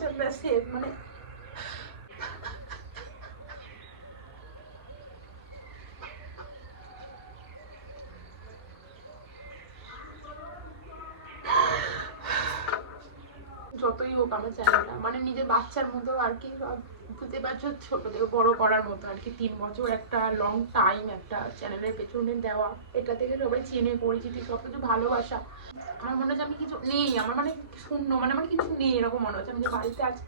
হচ্ছে ব্যাসে মানে। যতই হোক আমার চ্যানেলটা মানে নিজের বাচ্চার মতো আর কি বুঝতে পারছ, ছোট থেকে বড় করার মতো আর কি। তিন বছর একটা লং টাইম একটা চ্যানেলের পেছনে দেওয়া, এটা থেকে সবাই চেনে, পরিচিতি সব কিছু ভালোবাসা। আমার মনে হচ্ছে আমি কিছু নেই, আমার মানে শূন্য মানে আমার কিছু নেই, এরকম মনে হচ্ছে। আমি যে বাড়িতে আছি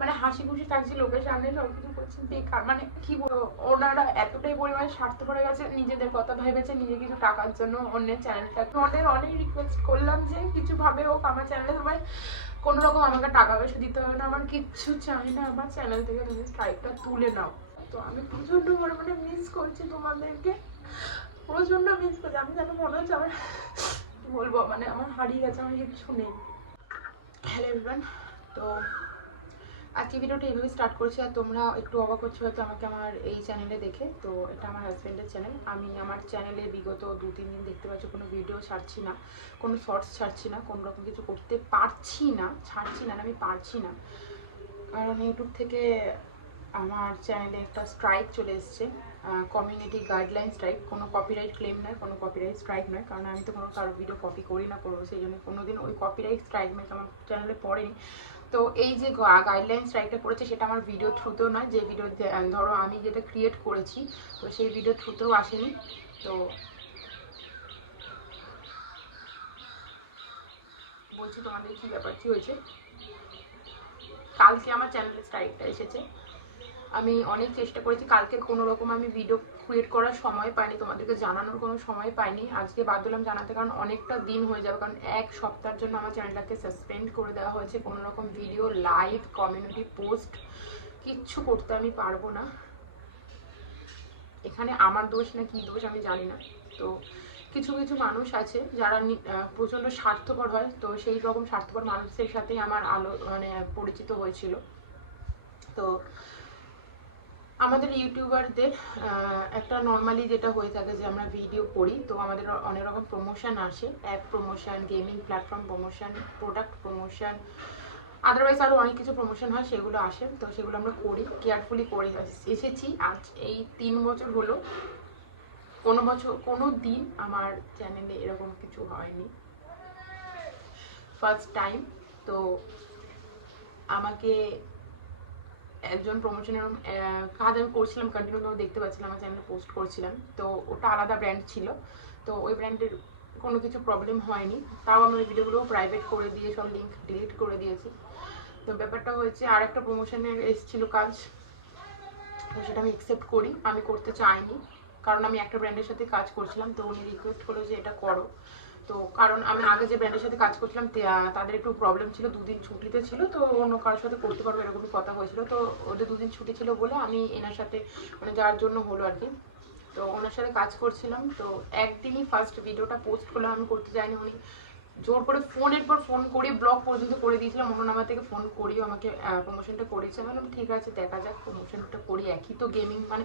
মানে হাসি খুশি থাকছি, লোকের সামনে সব কিছু করছি, বেকার মানে কি বলব? ওনারা এতটাই পরিমাণে স্বার্থ পড়ে গেছে, নিজেদের কথা ভেবেছে, নিজে কিছু টাকার জন্য অন্যের চ্যানেলটা অনেক অনেক রিকোয়েস্ট করলাম যে, কিছু ভাবে হোক, আমার চ্যানেলে সবাই কোনো রকম আমাকে টাকা পয়সা দিতে হবে না, আমার কিচ্ছু চাই না, আমার চ্যানেল থেকে তুমি স্ট্রাইকটা তুলে নাও। তো আমি প্রচণ্ড পরিমাণে মিস করছি তোমাদেরকে, প্রচণ্ড মিস করছি। আমি যেন মনে হচ্ছে আমার বলব মানে আমার হারিয়ে গেছে, আমার কিছু নেই। হ্যালো তো আজকে ভিডিওটা এইভাবে স্টার্ট করছি, আর তোমরা একটু অবাক হচ্ছে হয়তো আমাকে আমার এই চ্যানেলে দেখে। তো এটা আমার হাজব্যান্ডের চ্যানেল আমি আমার চ্যানেলে বিগত দু তিন দিন দেখতে পাচ্ছি, কোনো ভিডিও ছাড়ছি না, কোনো শর্টস ছাড়ছি না, কোনো রকম কিছু করতে পারছি না, ছাড়ছি না আমি পারছি না। কারণ ইউটিউব থেকে আমার চ্যানেলে একটা স্ট্রাইক চলে এসছে কমিউনিটি গাইডলাইন স্ট্রাইক কোনো কপিরাইট ক্লেম নয়, কোনো কপিরাইট স্ট্রাইক নয়, কারণ আমি তো কোনো কারও ভিডিও কপি করি না করব, সেই জন্য কোনোদিন ওই কপিরাইট স্ট্রাইক মেক আমার চ্যানেলে পড়েনি। তো এই যে গাইডলাইন স্ট্রাইকটা পড়েছে সেটা আমার ভিডিও থ্রুতেও নয়, যে ভিডিও ধরো আমি যেটা ক্রিয়েট করেছি, তো সেই ভিডিও থ্রুতেও আসেনি, তো বলছি তোমাদের কি ব্যাপার, কি হয়েছে? কালকে আমার চ্যানেলে স্ট্রাইকটা এসেছে। আমি অনেক চেষ্টা করেছি, কালকে কোনো রকম আমি ভিডিও ক্রিয়েট করার সময় পাইনি, তোমাদেরকে জানানোর কোনো সময় পাইনি। আজকে বাধ্য হলাম জানাতে, কারণ অনেকটা দিন হয়ে যাবে, কারণ এক সপ্তাহের জন্য আমার চ্যানেলটাকে সাসপেন্ড করে দেওয়া হয়েছে, কোনো রকম ভিডিও লাইভ কমিউনিটি পোস্ট কিচ্ছু করতে আমি পারব না। এখানে আমার দোষ না কি দোষ আমি জানি না। তো কিছু কিছু মানুষ আছে যারা প্রচণ্ড স্বার্থপর হয়, তো সেই রকম স্বার্থপর মানুষদের সাথেই আমার আলো মানে পরিচিত হয়েছিল। তো আমাদের ইউটিউবারদের একটা নর্মালি যেটা হয়ে থাকে যে আমরা ভিডিও করি, তো আমাদের অনেক রকম প্রমোশন আসে। App promotion gaming platform promotion product promotion otherwise আরও অনেক কিছু প্রমোশন হয়, সেগুলো আসে। তো সেগুলো আমরা করি কেয়ারফুলি করে এস- এসেছি। আজ এই তিন বছর হলো, কোনো বছর, কোনো দিন আমার চ্যানেলে এরকম কিছু হয়নি। ফার্স্ট টাইম তো আমাকে একজন প্রমোশনের কাজ আমি করছিলাম কন্টিনিউ আমি দেখতে পাচ্ছিলাম, আমার চ্যানেলে পোস্ট করছিলাম। তো ওটা আলাদা ব্র্যান্ড ছিল। তো ওই ব্র্যান্ডের কোনো কিছু প্রবলেম হয়নি। তাও আমি ওই ভিডিওগুলো প্রাইভেট করে দিয়ে, সব লিঙ্ক ডিলিট করে দিয়েছি। তো ব্যাপারটা হয়েছে, আর একটা প্রমোশনের এসেছিল কাজ। তো সেটা আমি অ্যাকসেপ্ট করি। আমি করতে চাইনি। কারণ আমি একটা ব্র্যান্ডের সাথে কাজ করছিলাম, তো উনি রিকোয়েস্ট করল যে এটা করো। তো কারণ আমি আগে যে ব্র্যান্ডের সাথে কাজ করছিলাম তাদের একটু প্রবলেম ছিল, দুদিন ছুটিতে ছিল, তো অন্য কারোর সাথে করতে পারব এরকমই কথা হয়েছিল। তো ওদের দুদিন ছুটি ছিল বলে আমি এনার সাথে মানে যার জন্য হলো আর কি। তো ওনার সাথে কাজ করছিলাম, তো একদিনই ফার্স্ট ভিডিওটা পোস্ট করলাম, আমি করতে যাইনি উনি। জোর করে ফোনের পর ফোন করে ব্লগ পর্যন্ত করে দিয়েছিলাম, অন্য নাম্বার থেকে ফোন করিও আমাকে প্রমোশনটা করেছে আমি বললাম, ঠিক আছে, দেখা যাক প্রমোশনটা করি একই তো গেমিং মানে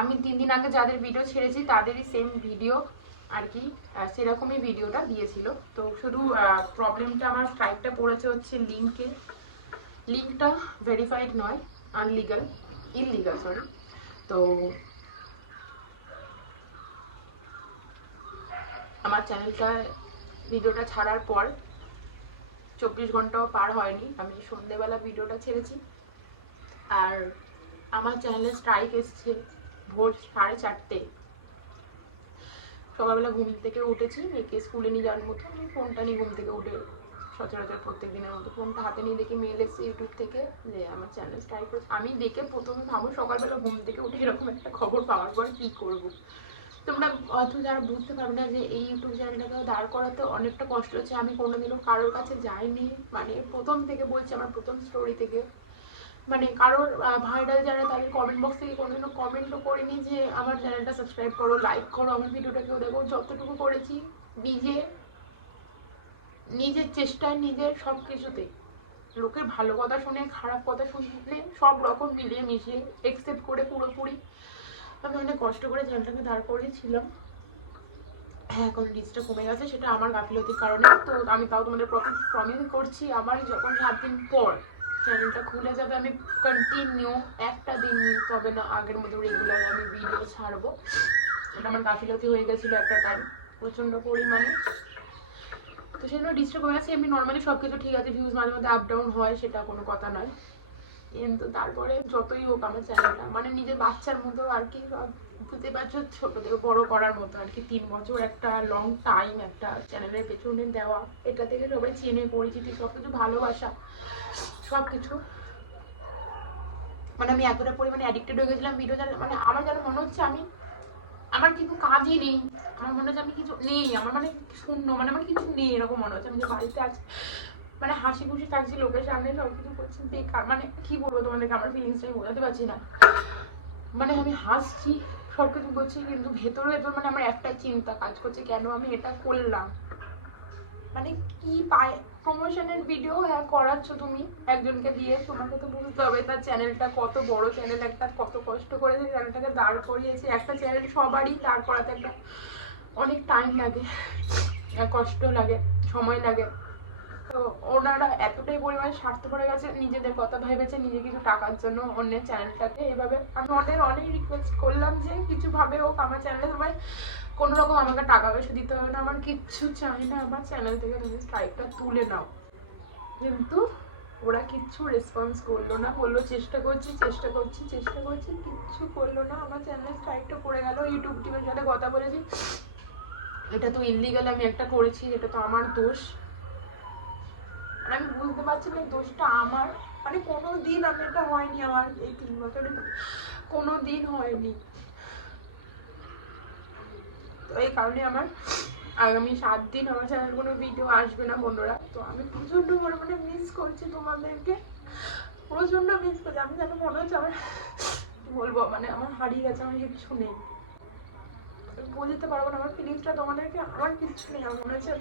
আমি তিন দিন আগে যাদের ভিডিও ছেড়েছি, তাদেরই সেম ভিডিও আর কি সেরকমই ভিডিওটা দিয়েছিল। তো শুধু প্রবলেমটা আমার স্ট্রাইকটা পড়েছে হচ্ছে লিঙ্কে লিঙ্কটা ভেরিফাইড নয় আনলিগাল ইললিগাল সরি তো আমার চ্যানেলটা ভিডিওটা ছাড়ার পর চব্বিশ ঘন্টাও পার হয়নি। আমি সন্ধেবেলা ভিডিওটা ছেড়েছি। আর আমার চ্যানেলে স্ট্রাইক এসছে ভোর সাড়ে চারটে। সকালবেলা ঘুম থেকে উঠেছি মেয়েকে স্কুলে নিয়ে যাওয়ার মতো আমি ফোনটা নিয়ে ঘুম থেকে উঠে সচরাচর প্রত্যেক দিনের মতো ফোনটা হাতে নিয়ে দেখি মেল এসছে ইউটিউব থেকে যে আমার চ্যানেল স্ট্রাইক হচ্ছে আমি দেখে প্রথমে ভাবো সকালবেলা ঘুম থেকে উঠে এরকম একটা খবর পাওয়ার পর কী করব। তোমরা হয়তো যারা বুঝতে পারবে না যে এই ইউটিউব চ্যানেলটাকে দাঁড় করাতে অনেকটা কষ্ট হচ্ছে। আমি কোনোদিনও কারোর কাছে যাইনি। মানে প্রথম থেকে বলছি আমার প্রথম স্টোরি থেকে। মানে কারোর ভাইরাল যারা, তাদের কমেন্ট বক্স থেকে কোনোদিনও কমেন্টও করিনি যে আমার চ্যানেলটা সাবস্ক্রাইব করো লাইক করো, আমার ভিডিওটা কেউ দেখো। যতটুকু করেছি, নিজে, নিজের চেষ্টায়, নিজের সব কিছুতে লোকের ভালো কথা শুনে, খারাপ কথা শুনলে সব রকম মিলিয়ে মিশিয়ে একসেপ্ট করে পুরোপুরি। আমি অনেক কষ্ট করে চ্যানেলটাকে দাঁড় করিয়েছিলাম। হ্যাঁ এখন রিচটা কমে গেছে, সেটা আমার গাফিলতির কারণে। তো আমি তাও তোমাদের প্রমিস করছি, আমার যখন সাত দিন পর চ্যানেলটা খুলে যাবে। আমি কন্টিনিউ একটা দিন মিস হবে না, আগের মতো রেগুলার আমি ভিডিও ছাড়বো। এটা আমার গাফিলতি হয়ে গেছিল একটা টাইম প্রচণ্ড পরিমাণে। তো সেজন্য ডিস্টার্ব হয়ে আছে এমনি নর্মালি সব কিছু ঠিক আছে ভিউজ মাঝে মধ্যে আপ ডাউন হয়, সেটা কোনো কথা নয়। কিন্তু তারপরে যতই হোক আমার চ্যানেলটা মানে নিজের বাচ্চার মতো আর কি, সব বুঝতে পারছ? ছোট থেকে বড় করার মতো আর কি। তিন বছর একটা লং টাইম একটা চ্যানেলের পেছনে দেওয়া। এটা থেকে সবাই চেনে, পরিচিতি সব কিছু ভালোবাসা সব কিছু মানে আমি এতটা পরিমাণে অ্যাডিক্টেড হয়ে গেছিলাম ভিডিও মানে আমার যেন মনে হচ্ছে আমি, আমার কিন্তু কাজই নেই। আমার মনে হচ্ছে আমি কিছু নেই। আমার মানে শূন্য মানে আমার কিছু নেই এরকম মনে হচ্ছে। আমি যে বাড়িতে আছি মানে হাসি খুশি থাকছি, লোকের সামনে সব কিছু করছি, বেকার। মানে কি বলব তোমাদেরকে? আমার ফিলিংসটা আমি বোঝাতে পারছি না। মানে আমি হাসছি। সব কিছু করছি, কিন্তু ভেতর ভেতর মানে আমার একটাই চিন্তা কাজ করছে, কেন আমি এটা করলাম? মানে কি পায় প্রমোশনের ভিডিও হ্যাঁ করাচ্ছ তুমি একজনকে দিয়ে, তোমাকে তো বুঝতে হবে, তার চ্যানেলটা কত বড় চ্যানেল একটা কত কষ্ট করে চ্যানেলটাকে দাঁড় করিয়েছে, একটা চ্যানেল সবারই দাঁড় করাতে একটা অনেক টাইম লাগে, কষ্ট লাগে, সময় লাগে। ওনারা এতটাই পরিমাণে স্বার্থ পড়ে গেছে, নিজেদের কথা ভেবেছে, নিজে কিছু টাকার জন্য অন্যের চ্যানেলটাকে এভাবে। আমি ওদের অনেক রিকোয়েস্ট করলাম যে কিছু ভাবে হোক, আমার চ্যানেলে সবাই কোনো রকম আমাকে টাকা পয়সা দিতে হবে না, আমার কিচ্ছু চাই না, আমার চ্যানেল থেকে তুমি স্ট্রাইকটা তুলে নাও। কিন্তু ওরা কিচ্ছু রেসপন্স করল না, বলল, চেষ্টা করছি চেষ্টা করছি চেষ্টা করছি, কিচ্ছু করল না, আমার চ্যানেলে স্ট্রাইকটা পড়ে গেল ইউটিউব টিমের সাথে কথা বলেছি। এটা তো ইলিগাল আমি একটা করেছি, এটা তো আমার দোষ। আর আমি বুঝতে পারছি না দোষটা আমার। মানে কোনো দিন আমি এটা হয়নি আমার এই তিন বছরে কোনো দিন হয়নি। তো এই কারণে আমার আগামী সাত দিন আমার চ্যানেল কোনো ভিডিও আসবে না বন্ধুরা। তো আমি প্রচণ্ড পরিমাণে মিস করছি তোমাদেরকে। প্রচণ্ড মিস করছি। আমি যেন মনে হচ্ছে আমার বলব? মানে আমার হারিয়ে গেছে, আমার কিছু নেই। বোঝাতে পারব না, আমার ফিলিংসটা তোমাদেরকে, আমার কিচ্ছু নেই। আমার মনে হচ্ছে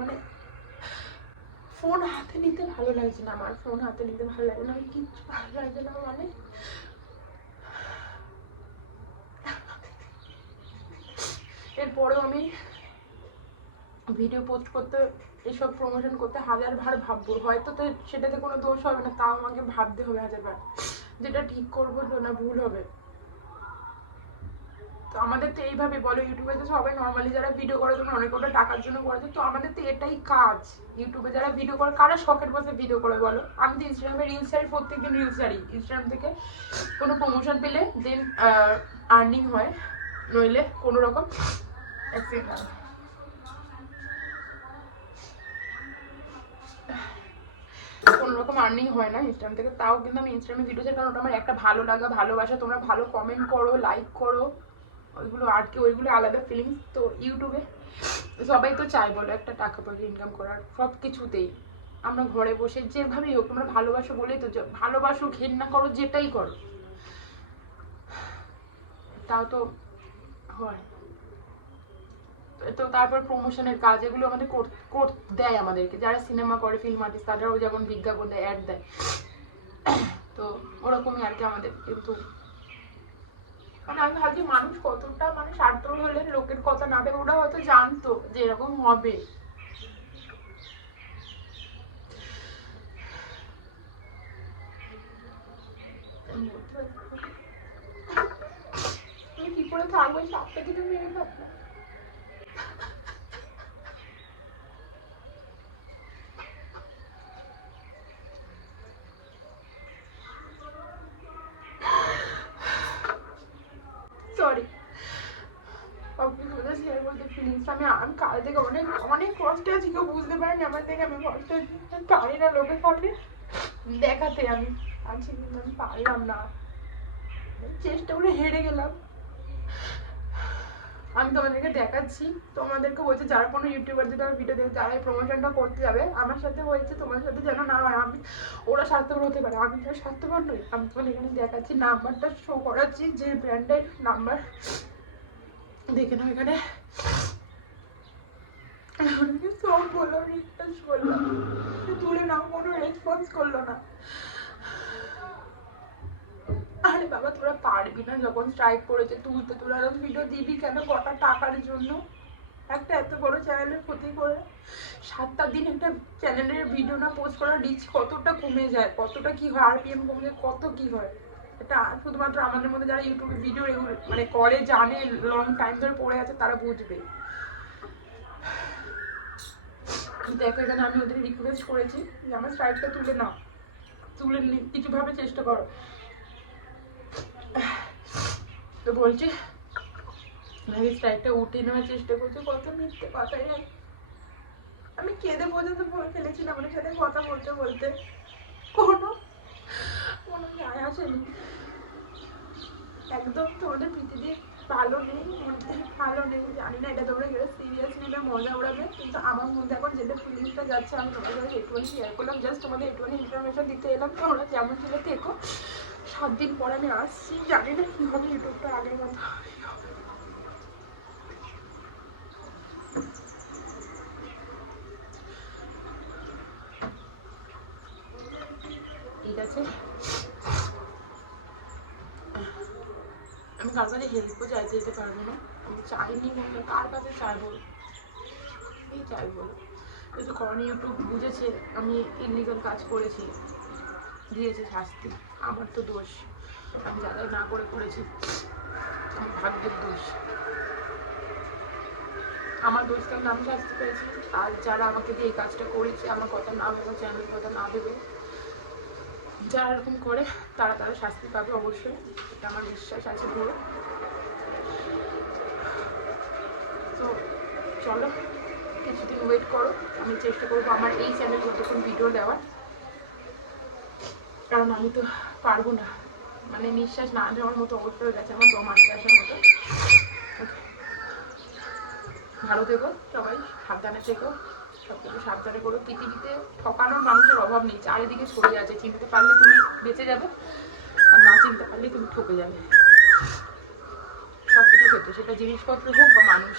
মানে ফোন হাতে নিতে ভালো লাগছে না, আমার ফোন হাতে নিতে ভালো লাগে না আমার কিচ্ছু ভালো লাগছে না মানে এরপরেও আমি ভিডিও পোস্ট করতে, এসব প্রমোশন করতে হাজার বার ভাববো, হয়তো তো সেটাতে কোনো দোষ হবে না, তাও আমাকে ভাবতে হবে হাজার বার, যেটা ঠিক করব না ভুল হবে। তো আমাদের তো এইভাবে বলো ইউটিউবে তো সবাই নর্মালি যারা ভিডিও করে তোমরা অনেক ওটা টাকার জন্য করেছে তো আমাদের তো এটাই কাজ। ইউটিউবে যারা ভিডিও করে, কারা শখের বসে ভিডিও করে বলো? আমি তো ইনস্টাগ্রামে রিলস ছাড়ি, প্রত্যেকদিন রিলস ছাড়ি। ইনস্টাগ্রাম থেকে কোনো প্রমোশন পেলে দেন আর্নিং হয়, নইলে কোনো রকম এক second। কোনো রকম আর্নিং হয় না ইনস্টাগ্রাম থেকে। তাও কিন্তু আমি ইনস্টাগ্রামে ভিডিও চাই কারণ ওটা আমার একটা ভালো লাগা, ভালোবাসা। তোমরা ভালো কমেন্ট করো লাইক করো। ওইগুলো আর কি ওইগুলো আলাদা ফিলিংস তো ইউটিউবে। সবাই তো চাই বলো একটা টাকা পয়সা ইনকাম করার, সব কিছুতেই। আমরা ঘরে বসে যেভাবেই হোক, তোমরা ভালোবাসো বলেই তো ভালোবাসো ঘেন্না করো, যেটাই করো। তাও তো হয়। তো তারপর প্রমোশনের কাজ, এগুলো আমাদের দেয় আমাদেরকে। যারা সিনেমা করে ফিল্ম আর্টিস্ট তারাও যেমন বিজ্ঞাপন দেয় অ্যাড দেয়। তো ওরকমই আর কি আমাদের। কিন্তু মানে আমি ভাবছি মানুষ কতটা মানে স্বার্থ হলে লোকের কথা না ভেবে ওরা হয়তো জানতো যে এরকম হবে। কি করে থাকব? এই সাপটা থেকে মেরে সরি সবকিছু ওদের শেয়ার করতে ফিলিংসটা আমি আমি কাল থেকে অনেক অনেক কষ্টে আছি কেউ বুঝতে পারেনি আমার আমি পারি না লোকের সামনে দেখাতে আমি। আছি কিন্তু আমি পারলাম না। চেষ্টা করে হেরে গেলাম। আমি তোমাদেরকে দেখাচ্ছি। তোমাদেরকে বলছি, যারা কোনো ইউটিউবার যদি আমার ভিডিও দেখে, যারা এই প্রমোশনটা করতে যাবে, আমার সাথে হয়েছে, তোমার সাথে যেন না হয়, আমি, ওরা স্বার্থপর হতে পারে। আমি তো স্বার্থপর নই। আমি তোমাদের এখানে দেখাচ্ছি নাম্বারটা শো করাচ্ছি, যে ব্র্যান্ডের নাম্বার দেখে নাও এখানে আমি সব বললাম রিকোয়েস্ট করলাম সে কোনো রেসপন্স করল না। আরে বাবা, তোরা পারবি না যখন স্ট্রাইক করেছে তুলতে তুলে আরও ভিডিও দিবি কেন কটা টাকার জন্য? একটা এত বড় চ্যানেলের ক্ষতি করে। সাতটা দিন একটা চ্যানেলের ভিডিও না পোস্ট করার রিচ কতটা কমে যায়? কতটা কি হয়? আরপিএম কমে কত কি হয়? এটা শুধুমাত্র আমাদের মধ্যে যারা ইউটিউবে ভিডিও মানে করে, জানে লং টাইম ধরে পড়ে আছে, তারা বুঝবে। দেখো এখানে আমি ওদের রিকোয়েস্ট করেছি যে আমার স্ট্রাইকটা তুলে নাও। তুলে কিছুভাবে চেষ্টা করো। তো বলছে, আমি স্ট্রাইকটা উঠে নেওয়ার চেষ্টা করছি কত মিথ্যে কথা আমি কেঁদে পর্যন্ত বলে ফেলেছিলাম আমার সাথে কথা বলতে বলতে। কোনো কোনো যায় আসেনি। একদম তোমাদের পৃথিবী ভালো নেই মধ্যে ভালো নেই, জানি না, এটা তোমরা গেলে সিরিয়াস নেবে মজা উড়াবে, কিন্তু আমার মধ্যে এখন যেটা ফিলিংসটা যাচ্ছে, আমি তোমাদের একটুখানি শেয়ার করলাম জাস্ট তোমাদের একটুখানি ইনফরমেশন দিতে এলাম, তো তোমরা যেমন ছিল দেখো সাত দিন পরে আমি আসছি, জানি না কীভাবে ইউটিউবটা আগের মতো ঠিক আছে আমি কার চাইতে যেতে পারব না। আমি চাইনি বললে কার কাছে চাইব? এই চাইব। কিন্তু করণীয় একটু বুঝেছে, আমি ইলিগাল কাজ করেছি, দিয়েছে শাস্তি, আমার তো দোষ। আমি যাদের না করে করেছি, আমার ভাগ্যের দোষ। আমার দোষ কারণে আমি শাস্তি পেয়েছি, আর যারা আমাকে দিয়ে এই কাজটা করেছে, আমার কথা না ভেবে, চ্যানেলের কথা না ভেবে, যারা এরকম করে, তারা তারা শাস্তি পাবে অবশ্যই। এটা আমার বিশ্বাস আছে পুরো তো চলো, কিছুদিন ওয়েট করো, আমি চেষ্টা করব আমার এই চ্যানেল যতক্ষণ ভিডিও দেওয়ার। কারণ আমি তো পারব না। মানে নিঃশ্বাস না নেওয়ার মতো অবস্থা হয়ে গেছে আমার দম আটকে আসার মতো। ভালো থেকো সবাই, সাবধানে থেকো সব কিছু সাবধানে করো। পৃথিবীতে ঠকানোর মানুষের অভাব নেই। চারিদিকে ছড়িয়ে আছে। চিনতে পারলে তুমি বেঁচে যাবে, আর না চিনতে পারলে তুমি ঠকে যাবে। সব কিছু ক্ষেত্রে সেটা জিনিসপত্র হোক বা মানুষ।